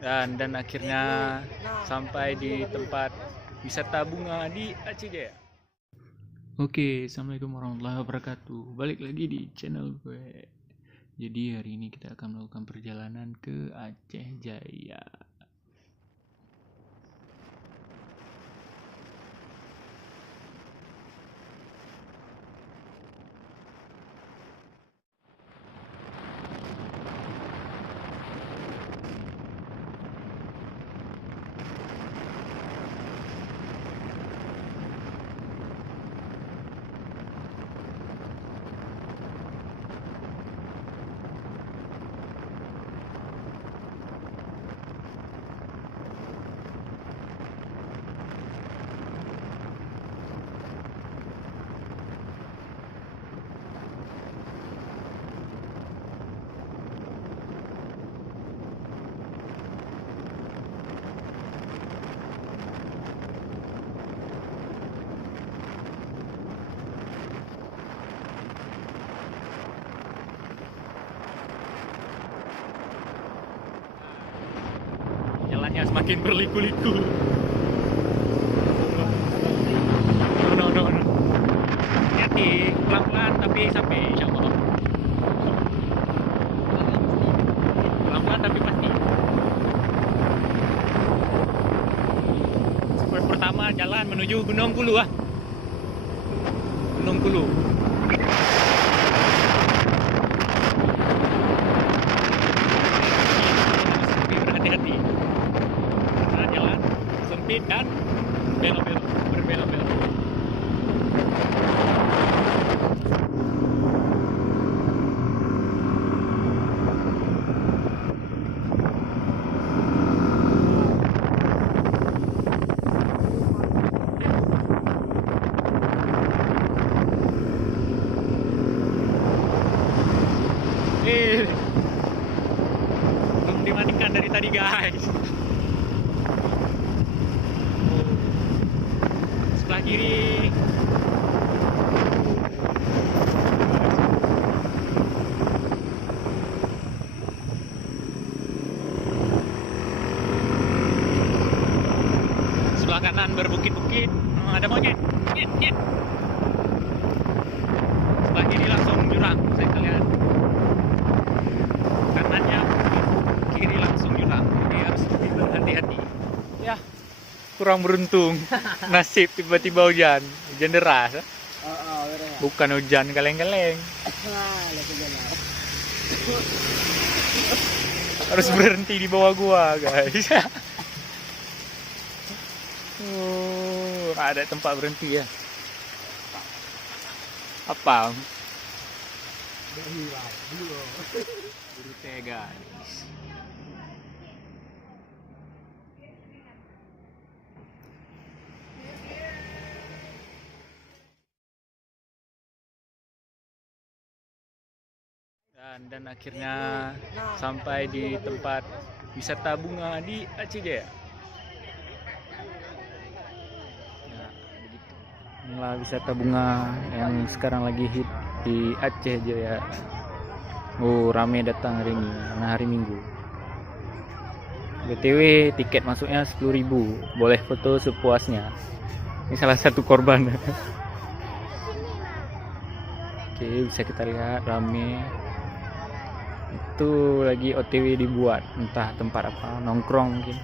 Dan akhirnya sampai di tempat wisata bunga di Aceh Jaya. Oke, assalamualaikum warahmatullahi wabarakatuh. Balik lagi di channel gue. Jadi hari ini kita akan melakukan perjalanan ke Aceh Jaya. Jalannya semakin berliku-liku. No. Hati-hati, pelan-pelan tapi sampai, insyaallah. Pelan-pelan tapi pasti. Pertama jalan menuju Gunung Kulu ah. Gunung Kulu. Berhati-hati. Karena jalan sempit dan berbelok-belok. Belum dimandikan dari tadi guys. Sebelah kiri. Sebelah kanan berbukit-bukit. Ada monyet. Nyet. Sebelah kiri langsung jurang. Saya lihat. Kanannya kiri langsung jurang, jadi harus lebih berhati-hati. Ya, kurang beruntung. Nasib tiba-tiba hujan deras. Bukan hujan kaleng-kaleng. Harus berhenti di bawah gua, guys. Ada tempat berhenti ya. Apa? Buru teh guys. Dan akhirnya sampai di tempat wisata bunga di Aceh Jaya. Ya, begitu. Inilah wisata bunga yang sekarang lagi hit di Aceh Jaya. Oh, rame datang hari ini, karena hari Minggu. BTW tiket masuknya 10.000, boleh foto sepuasnya. Ini salah satu korban. Oke, bisa kita lihat rame. Itu lagi OTW dibuat, entah tempat apa, nongkrong mungkin.